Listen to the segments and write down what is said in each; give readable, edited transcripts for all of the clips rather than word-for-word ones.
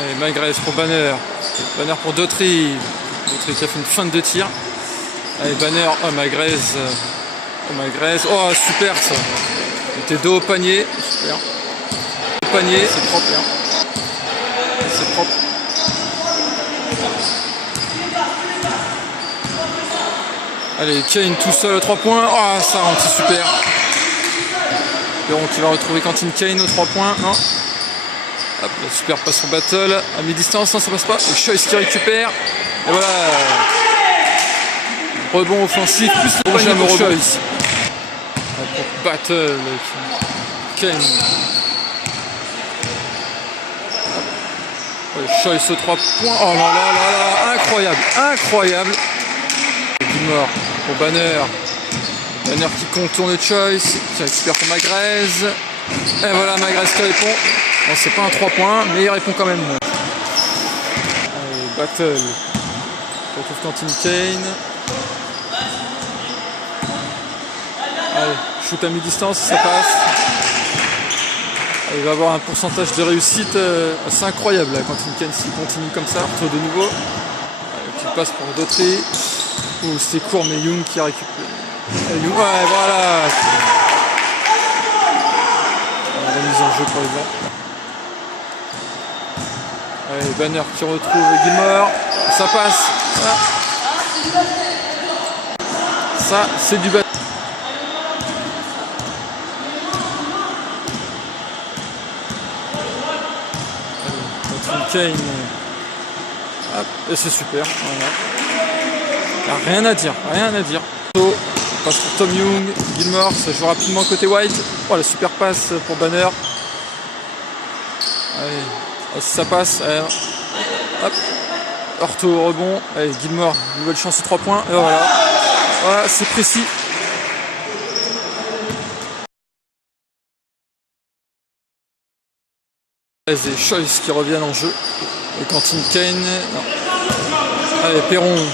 Allez, Magrez pour Banner. Banner pour Dautry. Dautry qui a fait une feinte de tir. Allez, Banner. Oh, Magrez. Oh, Magrez. Oh, super ça. Il était dos au panier. Super. Au panier, c'est propre. Hein. C'est propre. Allez, Kane tout seul à 3 points. Oh, ça rentre, c'est super. Perron qui va retrouver Quentin Kane aux 3 points. Non. Hop, super passe sur Battle. À mi-distance, non, ça passe pas. Et Choice qui récupère. Et voilà. Rebond offensif, plus le panier pour Choice. Pour Battle. Kane. Choice aux 3 points. Oh là là là là. Incroyable. Incroyable. Mort pour Banner. Banner qui contourne Choice, qui récupère pour Magrez. Et voilà Magrez qui répond. Bon, c'est pas un 3 points, mais il répond quand même. Allez, Battle. On retrouve Quentin Kane. Allez, shoot à mi-distance, ça passe. Allez, il va avoir un pourcentage de réussite assez incroyable là, Quentin Kane s'il continue comme ça. Retour de nouveau. Allez, petite passe pour Dautry. Oh, c'était court, mais Young qui a récupéré. Young, ouais, voilà. La mise en jeu pour les Blancs. Allez, Banner qui retrouve Gilmore. Ça passe. Voilà. Ça, c'est du Banner. Kane. Hop, et c'est super. Voilà. Rien à dire, rien à dire. Passe pour Tom Young, Gilmore, ça joue rapidement côté White. Oh, la super passe pour Banner. Allez, oh, si ça passe. Allez, hop, Orto au rebond. Allez, Gilmore, nouvelle chance aux 3 points. Et voilà, voilà, c'est précis. Et Choice qui reviennent en jeu. Et Quentin Kane, non. Allez, Perron.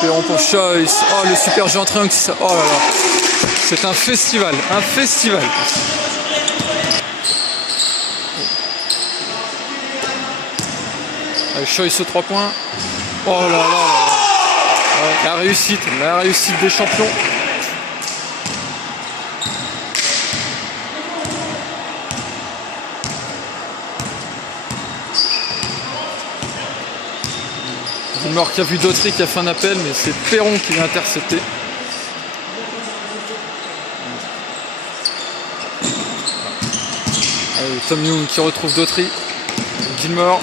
Perron pour Choice. Oh, le super géant triangle, c'est ça. Oh là là. C'est un festival. Un festival. Allez, Choice aux 3 points. Oh là là. La réussite des champions. Gilmore qui a vu Dautry qui a fait un appel, mais c'est Perron qui l'a intercepté. Allez, Tom Young qui retrouve Dautry. Gilmore.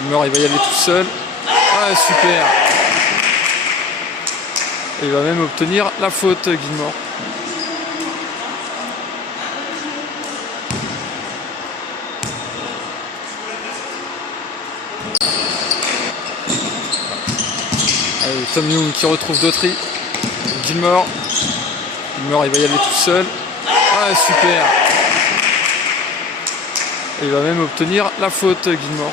Gilmore, il va y aller tout seul. Ah, super. Et il va même obtenir la faute, Gilmore. Allez, Tom Young qui retrouve Dautry. Gilmore. Gilmore, il va y aller tout seul. Ah, super. Et il va même obtenir la faute, Gilmore.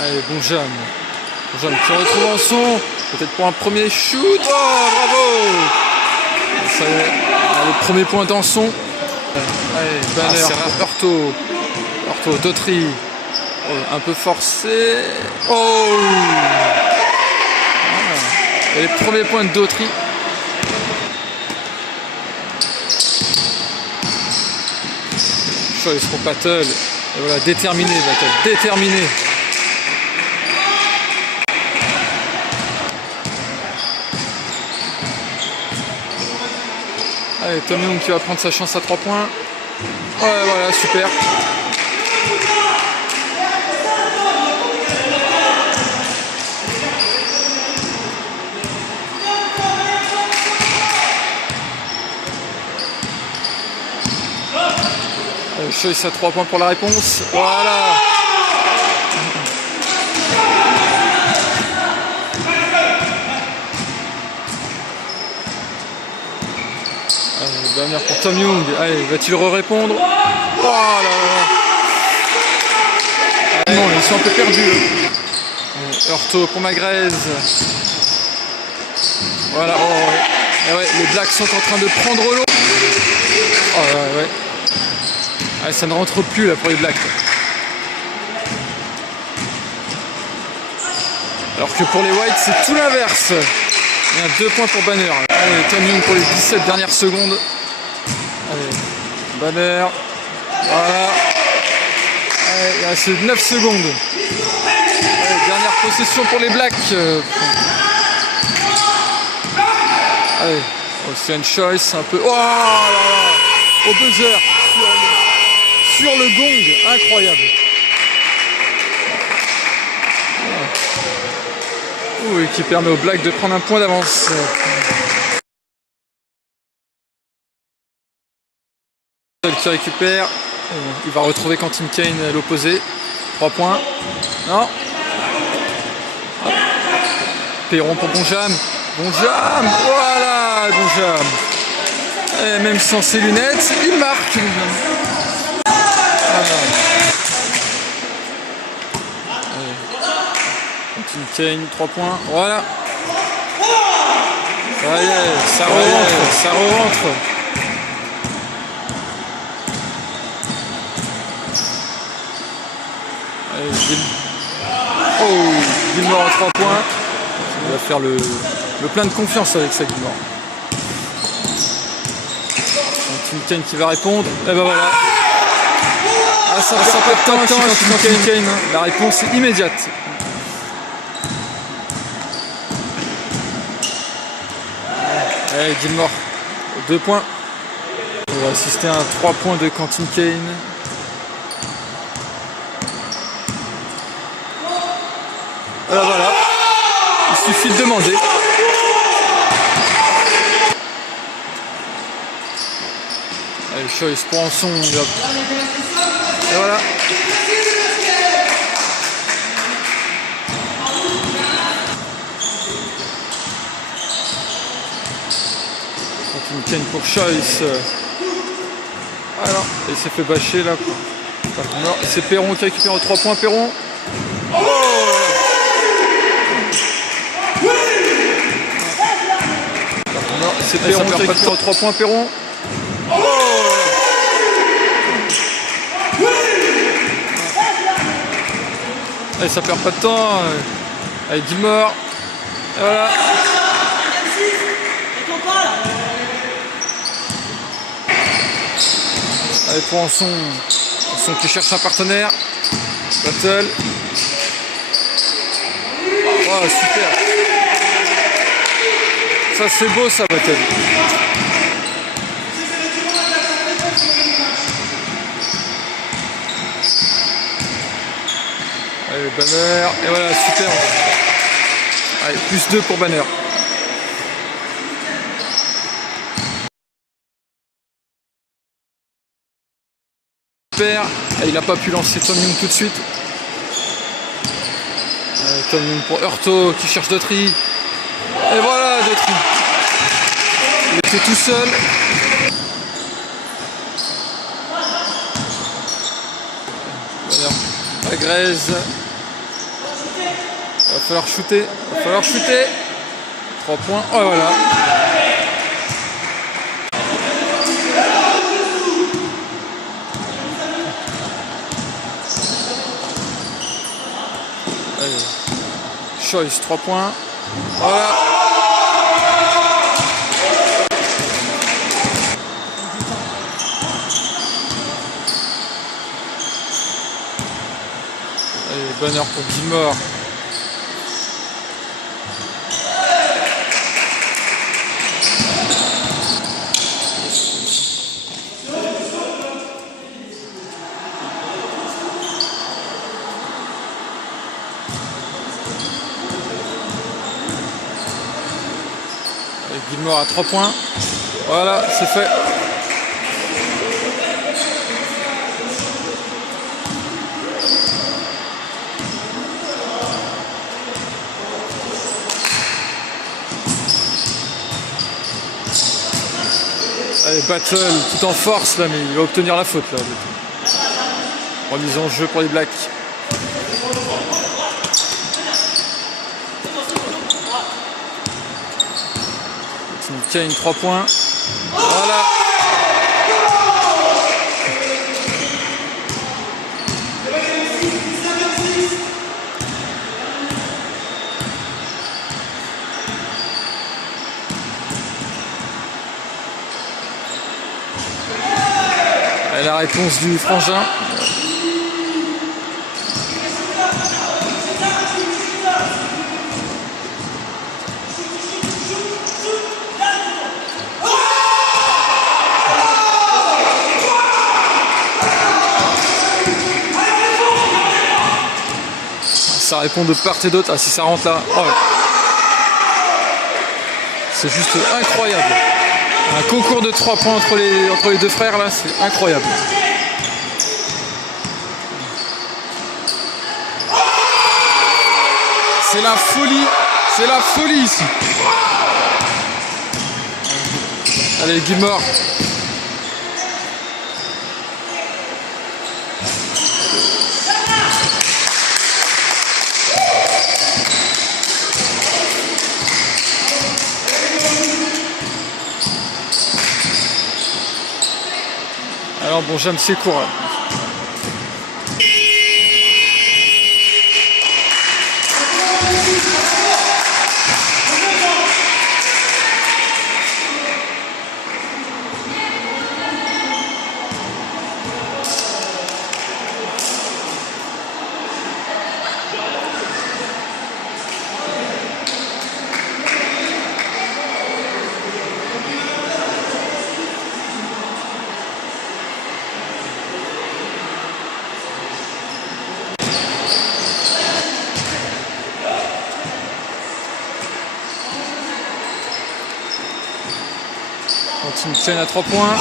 Allez, Bonjean. Bonjean qui retrouve en son. Peut-être pour un premier shoot. Oh, bravo. Ça y est, le premier point d'Anson. Allez, Banner, Orto. Orto, Dautry. Oh, un peu forcé. Oh. Et les premiers points de Dautry. Choice pour Battle. Et voilà, déterminé, Battle. Déterminé. Allez, Tom Young qui va prendre sa chance à 3 points. Ouais, voilà, super. Allez, Choice à 3 points pour la réponse. Voilà. Banner pour Tom Young. Allez, va-t-il répondre? Oh là là. Non, ils sont un peu perdus. Heurtaud pour Magrez. Voilà. Oh, ouais. Et ouais, les Blacks sont en train de prendre l'eau. Oh ouais, ouais. Ouais, ça ne rentre plus là pour les Blacks. Alors que pour les Whites, c'est tout l'inverse. Il y a 2 points pour Banner. Allez, Tom Young pour les 17 dernières secondes. Allez, Banner. Voilà. Allez, il reste 9 secondes. Allez, dernière possession pour les Blacks. Allez, Ocean Choice un peu. Oh là là, au buzzer. Sur le gong. Incroyable. Oui, qui permet aux Blacks de prendre un point d'avance. Qui récupère. Il va retrouver Quentin Kane à l'opposé. 3 points. Non. Perron pour Bonjam. Bonjam. Voilà, Bonjam. Et même sans ses lunettes, il marque. Voilà. Quentin Kane, 3 points. Voilà. Ça y est, ça re-rentre. Ça re-rentre. Oh, Gilmore à 3 points. Il va faire le plein de confiance avec ça, Gilmore. Quentin Kane qui va répondre. Et ben voilà. Ah, ça perd pas de temps, Quentin Kane. La réponse est immédiate. Allez, Gilmore. 2 points. On va assister à un 3 points de Quentin Kane. Alors voilà, il suffit de demander. Allez, Choice pour Anson. Et voilà. Quentin Kane pour Choice. Voilà, il s'est fait bâcher là. C'est Perron qui récupère 3 points. Perron. Oh, c'est Perron qui récupère 3 points, Perron. Oh, allez, ça perd pas de temps. Allez, Gilmore. Et voilà. Allez, pour Anson. Anson qui cherche un partenaire. Battle. Oh, super. Ça c'est beau ça, Battle. Allez, Banner. Et voilà, super. Allez, plus 2 pour Banner. Super. Et il n'a pas pu lancer Tom Young tout de suite. Tom Young pour Heurtaud qui cherche Daughtry. Et voilà, Daughtry. Il était tout seul. Magrez. Il va falloir shooter. Il va falloir shooter. 3 points. Oh voilà. Allez. Choice, 3 points. Voilà. Allez, Banner pour Gilmore. Gilmore à 3 points. Voilà, c'est fait. Allez, Battle, tout en force là, mais il va obtenir la faute là. Remise en jeu pour les Blacks. Kane 3 points. Voilà. Et la réponse du frangin. Ça répond de part et d'autre. Ah, si ça rentre là. Oh. C'est juste incroyable. Un concours de 3 points entre les deux frères là, c'est incroyable. C'est la folie ici. Allez, Gilmore. Alors bon, j'aime ses cours. Continue Kane à 3 points.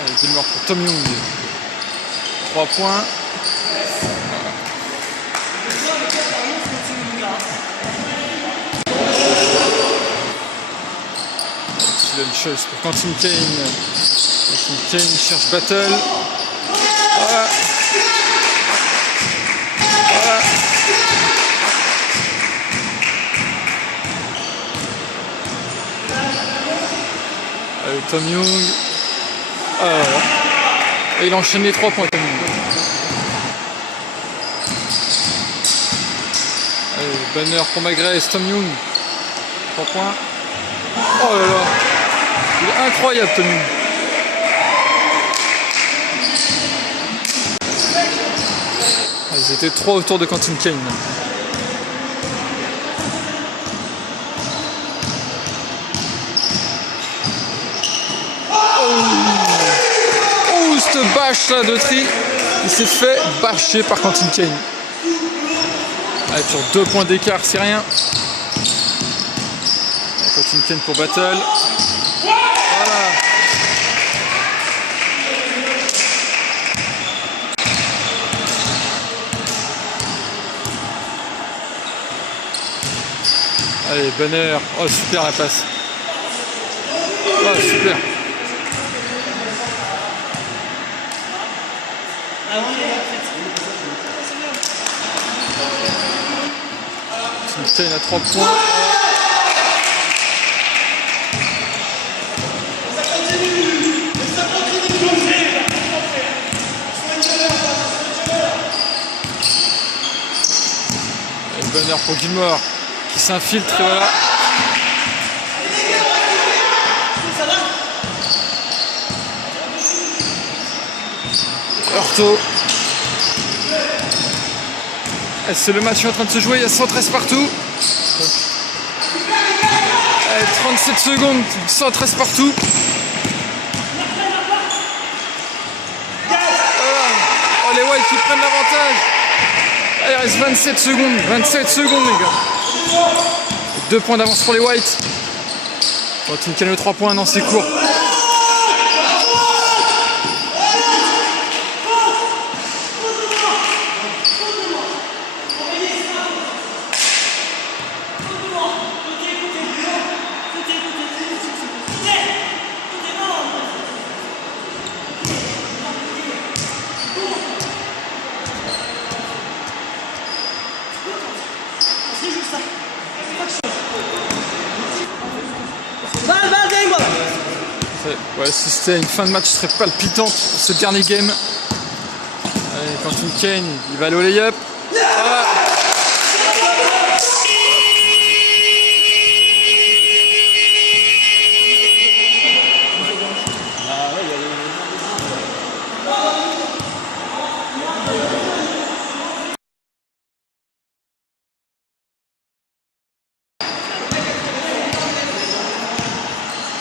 Allez, Gilmore pour Tom Young. 3 points. Dylan Choice pour Quentin Kane. Kane cherche battle. Voilà. Voilà. Allez, Tom Young. Et il enchaîne les 3 points, Tom Young. Allez, banner pour Magresse, Tom Young. 3 points. Oh là là. Il est incroyable, Tom Young. Ils étaient 3 autour de Quentin Kane. Oh, cette bâche là de tri. Il s'est fait bâcher par Quentin Kane. Allez, sur 2 points d'écart, c'est rien. Quentin Kane pour battle. Voilà. Allez, banner. Oh, super la passe. Oh, super. Kane à 3 points. Et banner pour Gilmore qui s'infiltre et voilà. Hurto. C'est le match qui est en train de se jouer, il y a 113 partout. Allez, 37 secondes, 113 partout. Voilà. Oh, les Whites qui prennent l'avantage. Il reste 27 secondes, 27 secondes les gars. 2 points d'avance pour les Whites. Quentin Kane 3 points, non c'est court. Ouais, si c'était une fin de match très palpitante pour ce dernier game. Allez, Quentin Kane, il va aller au lay-up. Ah.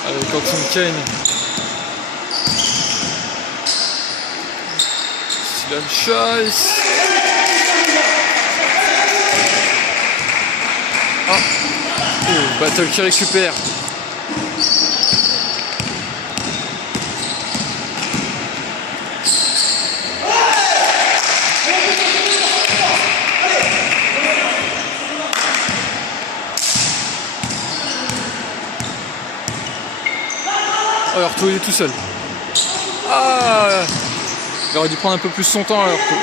Allez, Quentin Kane. Slam Choice. Ah. Oh, Battle qui récupère. Oh, Hurto, il est tout seul. Ah, il aurait dû prendre un peu plus son temps, Hurto.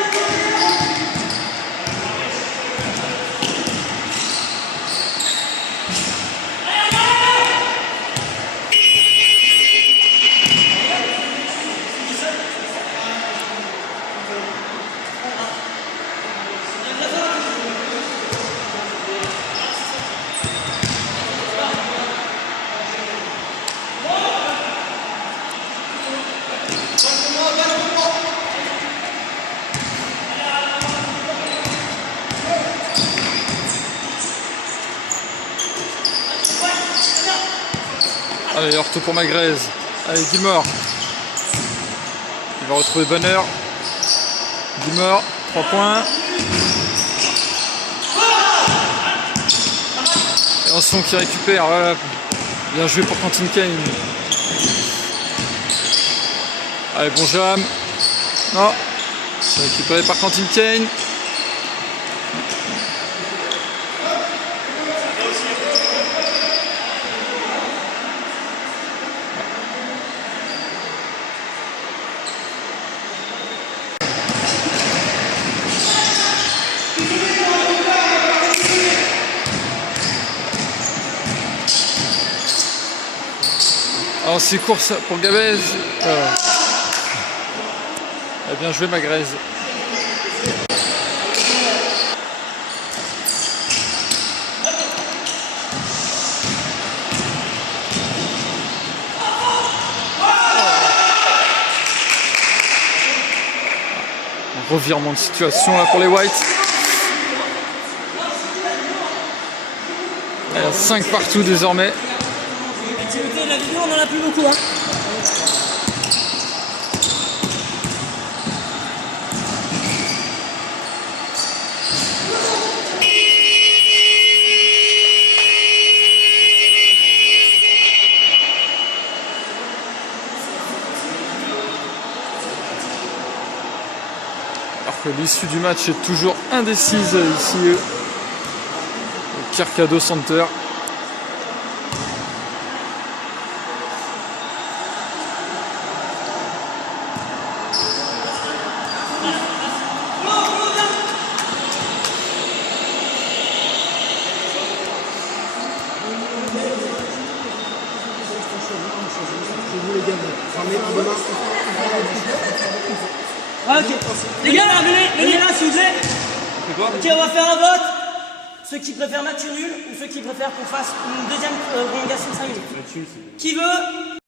Allez, Hurto pour Magrez. Allez, Gilmore. Il va retrouver Banner. Gilmore, 3 points. Et Anson qui récupère. Voilà. Bien joué pour Quentin Kane. Allez, bon jam. Non. C'est récupéré par Quentin Kane. Alors c'est course pour Gabez. Bien joué Magrez. Un revirement de situation là pour les Whites. 5 partout désormais. De la vidéo, on en a plus beaucoup, hein. Alors que l'issue du match est toujours indécise ici au Kirkado Center. Ah, ok. Les gars, venez là, s'il vous plaît. Ok, on va faire un vote. Ceux qui préfèrent match nul ou ceux qui préfèrent qu'on fasse une deuxième prolongation de 5 minutes. Qui veut